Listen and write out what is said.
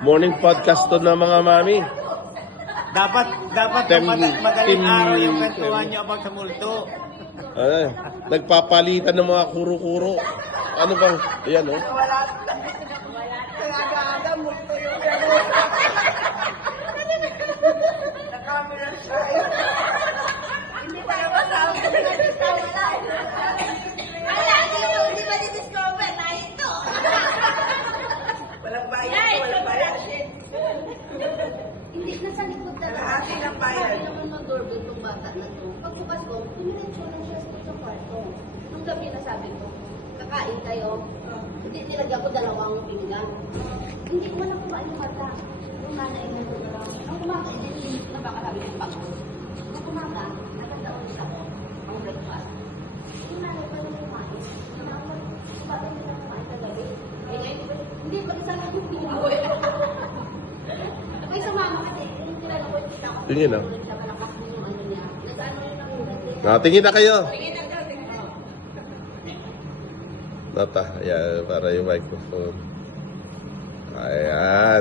Morning podcast to ng mga mami. Dapat madaling araw yung kwentuhan nyo about sa multo. Nagpapalitan ng mga kuro-kuro. Ano bang, ayan o. Kaya multo yung hindi pa naman sa hindi ba di-discover na ito? Walang bayad. Hindi, nasa likod talaga. Sabi naman mag-doorbell itong bata na to. Pagbukas ko, tumiretso na siya sa kwarto. Nung gabi na sabi ko, kakain kayo. Hindi nilagyan ko 2 pinggan. Hindi ko na kumain yung mata. Yung nanay na ito. Nung kumain, hindi na baka sabi ng pako. Nung kumaga, nagkataon siya ko. Ang breakfast. Yung nanay pa yung kumain. Parang hindi na kumain sa gabi. Eh ngayon, hindi, mag-isama yung pinggan. May sumama kasi, yung kilala ko, yung kita ko. Tingin ah. Malakas mo yung ano niya. Nag-ano yun ang Tingin na kayo. tingin ang gabi. Nata, ayan, para yung microphone. Ayan.